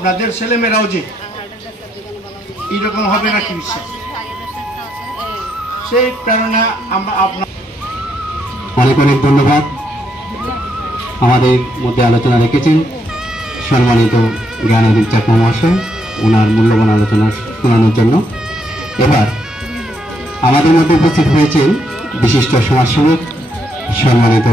আপনাদের ছেলেমেয়েরাও যে এইরকম হবে নাকি বিশ্বাস, সেই প্রেরণা আমরা আপনার অনেক অনেক ধন্যবাদ। আমাদের মধ্যে আলোচনা রেখেছেন সম্মানিত জ্ঞানদীপ চাকমা মহাশয়, ওনার মূল্যবান আলোচনা শোনানোর জন্য। এবার আমাদের মধ্যে উপস্থিত হয়েছেন বিশিষ্ট সমাজসেবক সম্মানিত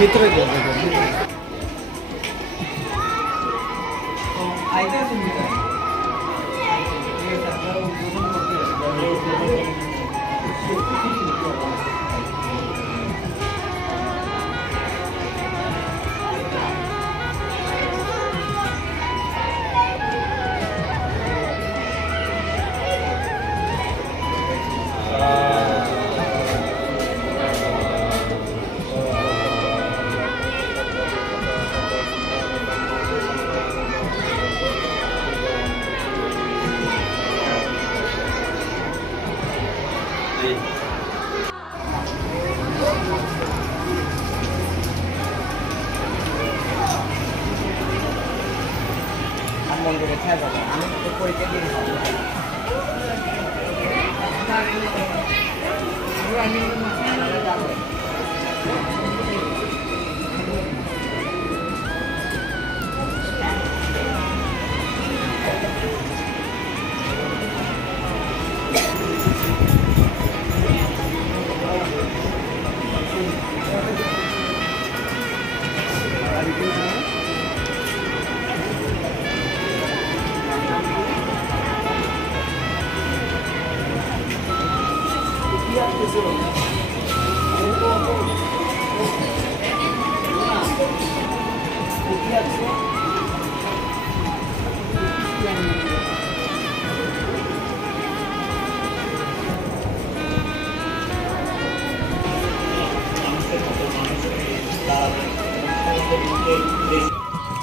ভিতরে মন্দিরে খেয়ে যাবো। আমি তো পরীক্ষা দিয়ে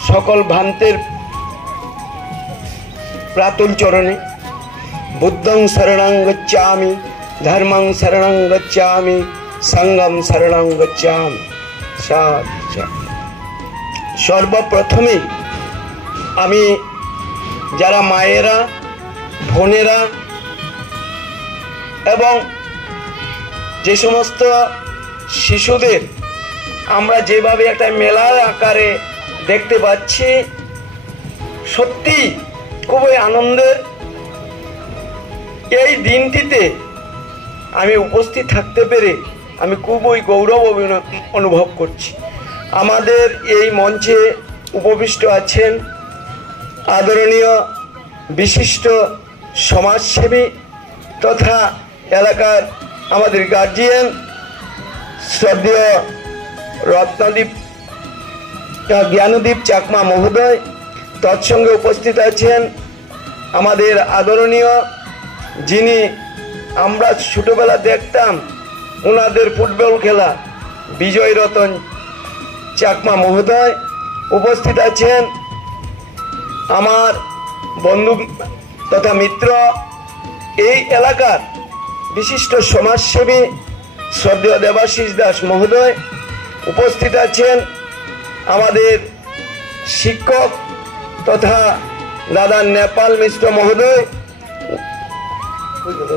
সকল ভ্রান্তের প্রাতুল চরণে বুদ্ধং শরণং গচ্ছামি, ধর্মং শরণং গচ্ছামি, সংঘং শরণং গচ্ছামি। সর্বপ্রথমে আমি যারা মায়েরা, বোনেরা এবং যে সমস্ত শিশুদের আমরা যেভাবে একটা মেলার আকারে দেখতে পাচ্ছি, সত্যি খুবই আনন্দের। এই দিনটিতে আমি উপস্থিত থাকতে পেরে আমি খুবই গৌরব অনুভব করছি। আমাদের এই মঞ্চে উপবিষ্ট আছেন আদরণীয় বিশিষ্ট সমাজসেবী তথা এলাকার আমাদের গার্জিয়ান শ্রদ্ধেয় রত্নদীপ জ্ঞানদীপ চাকমা মহোদয়। তৎসঙ্গে উপস্থিত আছেন আমাদের আদরণীয়, যিনি আমরা ছোটবেলা দেখতাম ওনাদের ফুটবল খেলা, বিজয় রতন চাকমা মহোদয়। উপস্থিত আছেন আমার বন্ধু তথা মিত্র, এই এলাকার বিশিষ্ট সমাজসেবী শ্রদ্ধেয় দেবাশিস দাস মহোদয়। উপস্থিত আছেন আমাদের শিক্ষক তথা দাদা নেপাল মিশ্র মহোদয়।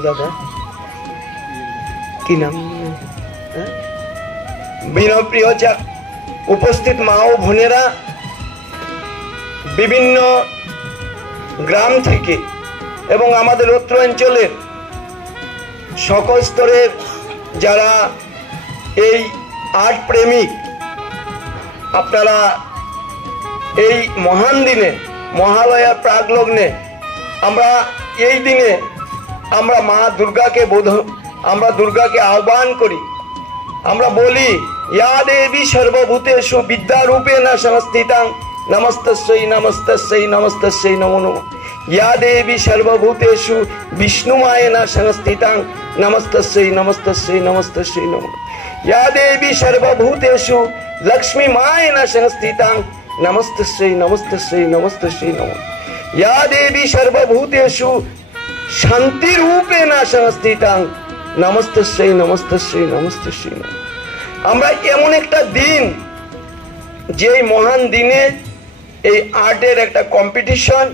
দাদা কি নাম? বিনয়প্রিয় চাক। উপস্থিত মা ও বোনেরা, বিভিন্ন গ্রাম থেকে এবং আমাদের অত্র অঞ্চলের সকল স্তরের যারা এই আর্ট প্রেমিক, আপনারা এই মহান দিনে, মহালয়ার প্রাগলগ্নে আমরা এই দিনে আমরা মা দুর্গাকে আমরা দুর্গাকে আহ্বান করি। আমরা বলি, ইয়া দেবী সর্বভূতেষু বিদ্যারূপেণ সংস্থিতাং নমস্তস্যৈ নমস্তস্যৈ নমস্তস্যৈ নমো নমঃ। ইয়া দেবী সর্বভূতেষু বিষ্ণুমায়েন সংস্থিতাং নমস্তস্যৈ নমস্তস্যৈ নমস্তস্যৈ নমো নমঃ। ইয়া দেবী সর্বভূতেষু লক্ষ্মীমায়েন সংস্থিতাং নমস্তস্যৈ নমস্তস্যৈ নমস্তস্যৈ নমো নমঃ। ইয়া দেবী সর্বভূতেষু শান্তি রূপেণ সংস্থিতাং নমস্তস্যৈ নমস্তস্যৈ নমস্তস্যৈ। আমরা এমন একটা দিন, যে মহান দিনে এই আর্টের একটা কম্পিটিশন,